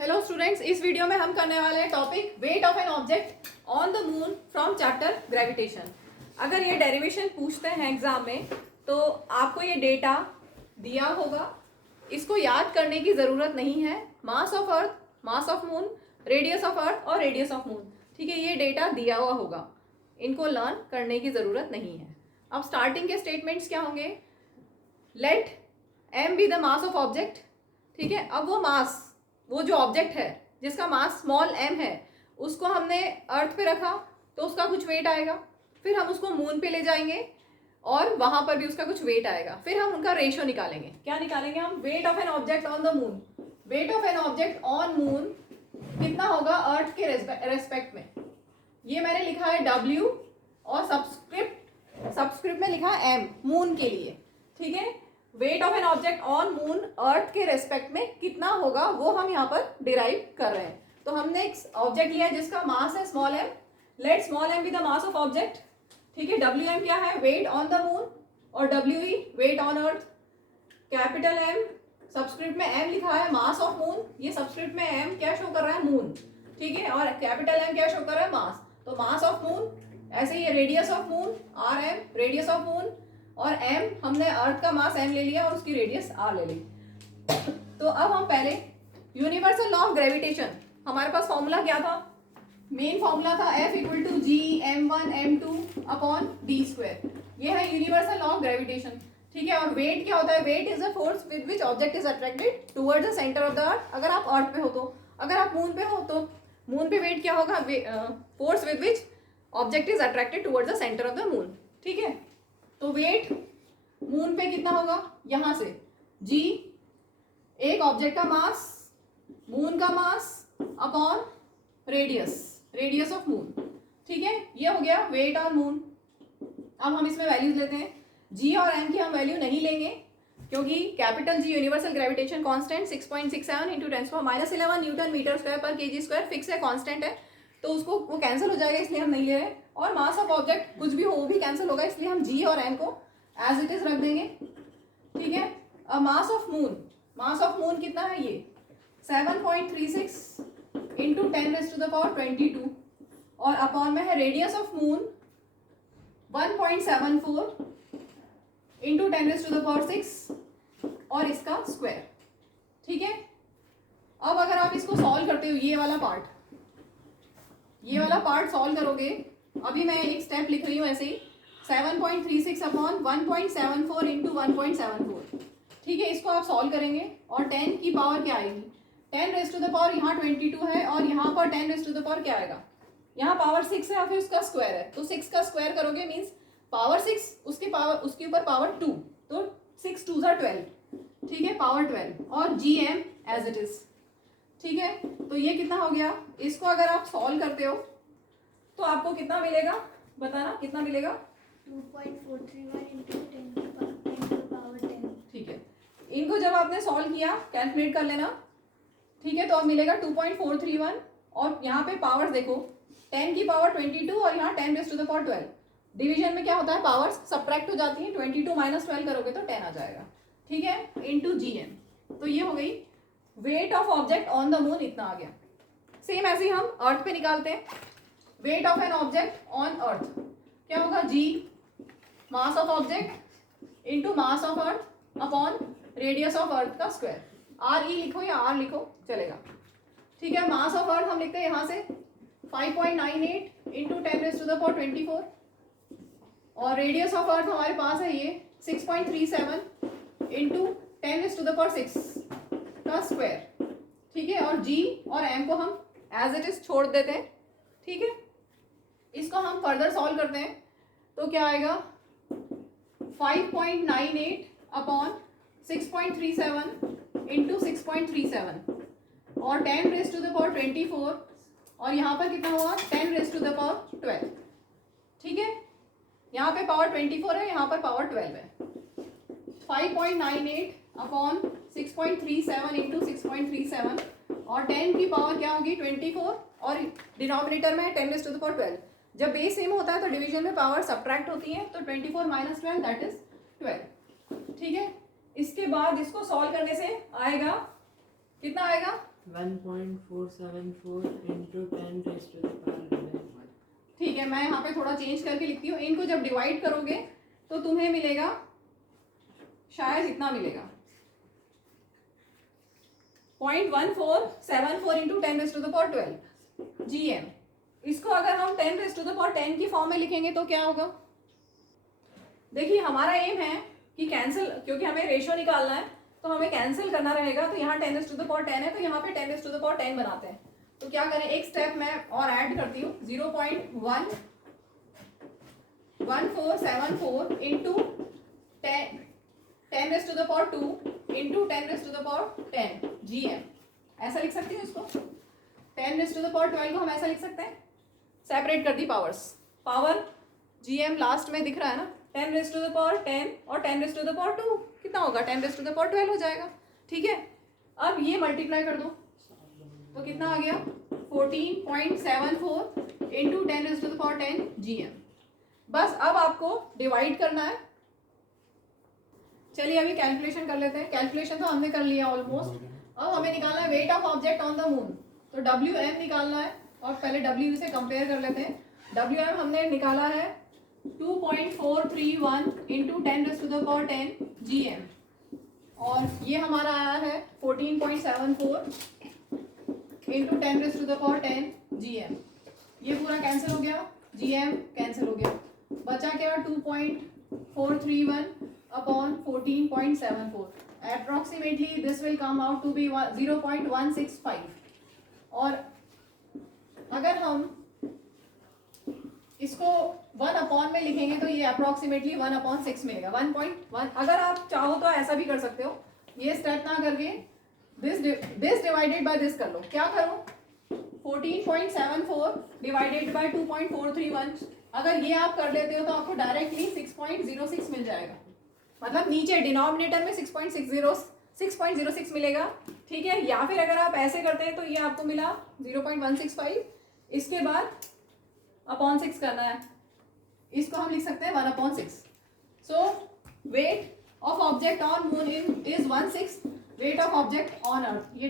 Hello students, इस video में हम करने वाले हैं topic weight of an object on the moon from chapter gravitation. अगर ये डेरिवेशन पूछते हैं एग्जाम में तो आपको ये डेटा दिया होगा, इसको याद करने की ज़रूरत नहीं है। Mass of earth, mass of moon, radius of earth और रेडियस ऑफ मून, ठीक है, ये डेटा दिया हुआ होगा, इनको लर्न करने की ज़रूरत नहीं है। अब स्टार्टिंग के स्टेटमेंट्स क्या होंगे? Let M be the mass of object, ठीक है। अब वो जो ऑब्जेक्ट है जिसका मास स्मॉल एम है उसको हमने अर्थ पे रखा तो उसका कुछ वेट आएगा, फिर हम उसको मून पे ले जाएंगे और वहां पर भी उसका कुछ वेट आएगा, फिर हम उनका रेशियो निकालेंगे। क्या निकालेंगे हम? Weight of an object on the moon. Weight of an object on moon कितना होगा अर्थ के रेस्पेक्ट में? ये मैंने लिखा है W और सबस्क्रिप्ट में लिखा है M मून के लिए, ठीक है। Weight of an object on moon earth के रेस्पेक्ट में कितना होगा वो हम यहाँ पर डिराइव कर रहे हैं। तो हमने एक ऑब्जेक्ट लिया है जिसका मास है small M. Let small M be the mass of object, ठीक है। डब्ल्यू एम क्या है? वेट ऑन द मून, और W E weight on earth. Capital M, subscript में एम लिखा है, मास ऑफ मून, ये सबस्क्रिप्ट में एम क्या शो कर रहा है? मून, ठीक है। और कैपिटल एम क्या शो कर रहा है? मास। तो मास ऑफ मून, ऐसे ही radius of moon R M, radius of moon, और m हमने अर्थ का मास m ले लिया और उसकी रेडियस r ले ली। तो अब हम पहले यूनिवर्सल लॉ ऑफ ग्रेविटेशन, हमारे पास फॉर्मूला क्या था? मेन फॉर्मूला था F equal to G m1 m2 upon D square. ये है यूनिवर्सल लॉ ऑफ ग्रेविटेशन, ठीक है। और वेट क्या होता है? Weight is a force with which object is attracted towards the centre of the earth. अगर आप अर्थ पे हो तो, अगर आप मून पे हो तो मून पे वेट क्या होगा? Force with which object is attracted towards the centre of the moon, ठीक है। तो वेट मून पे कितना होगा? यहां से g एक ऑब्जेक्ट का मास, मून का mass upon radius of moon, ठीक है। ये हो गया वेट ऑन मून। अब हम इसमें वैल्यूज लेते हैं। g और m की हम वैल्यू नहीं लेंगे क्योंकि capital G universal gravitation constant 6.67 into 10⁻11 newton metre square पर kg स्क्वायर फिक्स है, कांस्टेंट है, तो उसको वो कैंसिल हो जाएगा, इसलिए हम नहीं ले रहे। और मास ऑफ ऑब्जेक्ट कुछ भी हो वो भी कैंसिल होगा, इसलिए हम g और m को एज इट इज रख देंगे, ठीक है। अब मास ऑफ मून कितना है? ये 7.36 इंटू 10⁻22 और अपॉन में है रेडियस ऑफ मून 1.74 इंटू 10⁻6 और इसका स्क्वायर, ठीक है। अब अगर आप इसको सॉल्व करते हो, ये वाला पार्ट सॉल्व करोगे, अभी मैं एक स्टेप लिख रही हूँ ऐसे ही, 7.36 अपॉन 1.74 इंटू 1.74, ठीक है। इसको आप सॉल्व करेंगे और 10 की पावर क्या आएगी? 10⁻, यहाँ 22 है और यहाँ पर 10⁻ क्या आएगा? यहाँ पावर 6 है और फिर उसका स्क्वायर है, तो 6 का स्क्वायर करोगे मीन्स पावर 6, उसके ऊपर पावर 2, तो 6 2 12, ठीक है, पावर 12 और gm एज इट इज, ठीक है। तो ये कितना हो गया? इसको अगर आप सॉल्व करते हो तो आपको कितना मिलेगा? बताना कितना मिलेगा? 2.431 इंटू 10⁻10, ठीक है। इनको जब आपने सॉल्व किया, कैलकुलेट कर लेना, ठीक है, तो अब मिलेगा 2.431 और यहाँ पे पावर्स देखो, 10 की पावर 22 और यहाँ 10⁻12। डिवीजन में क्या होता है? पावर्स सब्ट्रैक्ट हो जाती है, 22 माइनस 12 करोगे तो 10 आ जाएगा, ठीक है, इंटू gm। तो ये हो गई wait of object on the moon, इतना आ गया। सेम ऐसे ही हम अर्थ पे निकालते हैं। Weight of an object on अर्थ क्या होगा? g mass of object into mass of earth upon radius of earth का स्क्वायर। r e लिखो या r लिखो चलेगा, ठीक है। मास ऑफ अर्थ हम लिखते हैं यहाँ से 5.98 इंटू 10⁻24 और रेडियस ऑफ अर्थ हमारे पास है ये 6.37 इंटू 10⁻6 का स्क्वायर, ठीक है। और g और m को हम एज इट इज छोड़ देते हैं, ठीक है। इसको हम फर्दर सॉल्व करते हैं तो क्या आएगा? 5.98 अपॉन 6.37 इंटू 6.37 और 10⁻24 और यहाँ पर कितना हुआ? 10⁻12, ठीक है। यहाँ पे पावर 24 है, यहाँ पर पावर 12 है। 5.98 अपॉन 6.37 इंटू 6.37 और 10 की पावर क्या होगी? 24 और डिनोमिनेटर में है 10⁻12। जब बेस सेम होता है तो डिवीजन में पावर सब्ट्रैक्ट होती है, तो 24 माइनस 12 दैट इज 12, ठीक है। इसके बाद इसको सॉल्व करने से आएगा कितना आएगा? 1.474 into 10 raised to the power 11. ठीक है, मैं यहाँ पे थोड़ा चेंज करके लिखती हूँ. इनको जब डिवाइड करोगे तो तुम्हें मिलेगा शायद इतना मिलेगा 0.1474 into 10 raise to the power 12 GM. इसको अगर हम 10 रेज़ टू द पावर 10 की फॉर्म में लिखेंगे तो क्या होगा? देखिए हमारा एम है कि कैंसिल, क्योंकि हमें रेशियो निकालना है तो हमें कैंसिल करना रहेगा. तो यहाँ 10 रेज़ टू द पावर 10 है तो यहाँ पे 10 रेज़ टू द पावर 10 बनाते हैं. तो क्या करें, एक स्टेप मैं और ऐड करती हूँ. 0.1474 into 10 raise to the power 2 into 10 raise to the power 10 GM. ऐसा लिख सकती हूँ इसको. 10 रेज़ टू द पावर 12 को हम ऐसा लिख सकते हैं. सेपरेट कर दी पावर्स. पावर GM लास्ट में दिख रहा है ना. 10 रेज़ टू द पावर 10 और 10 रेज़ टू द पावर 2 कितना होगा? 10 रेज़ टू द पावर 12 हो जाएगा. ठीक है, अब ये मल्टीप्लाई कर दो तो कितना आ गया? 14.74 into 10 raise to the power 10 GM. बस अब आपको डिवाइड करना है. चलिए अभी कैलकुलेशन कर लेते हैं. कैलकुलेशन तो हमने कर लिया ऑलमोस्ट. अब हमें निकालना है wait of object on the moon. तो WM निकालना है और पहले W से कंपेयर कर लेते हैं. WM हमने निकाला है 2.431 into 10 raise to the power 10 GM और ये हमारा आया है 14.74 into 10 raise to the power 10 GM. ये पूरा कैंसिल हो गया. GM कैंसिल हो गया. बचा क्या? 2.431 upon 14.74. Approximately this will come out to be 0.165. और अगर हम इसको 1 अपॉन में लिखेंगे तो ये अप्रॉक्सीमेटली 1/6 मिलेगा. 1.1. अगर आप चाहो तो ऐसा भी कर सकते हो. ये स्टेप ना करके दिस डिवाइडेड बाय दिस कर लो. क्या करो? 14.74 डिवाइडेड बाय 2.431. अगर ये आप कर लेते हो तो आपको डायरेक्टली 6.06 मिल जाएगा. मतलब नीचे डिनोमिनेटर में 6.06 मिलेगा. ठीक है, या फिर अगर आप ऐसे करते हैं तो ये आपको मिला 0.165. इसके बाद अपॉन 6 करना है. इसको हम लिख सकते हैं 1/6. So weight of object on moon is 1/6 weight of object on earth. ये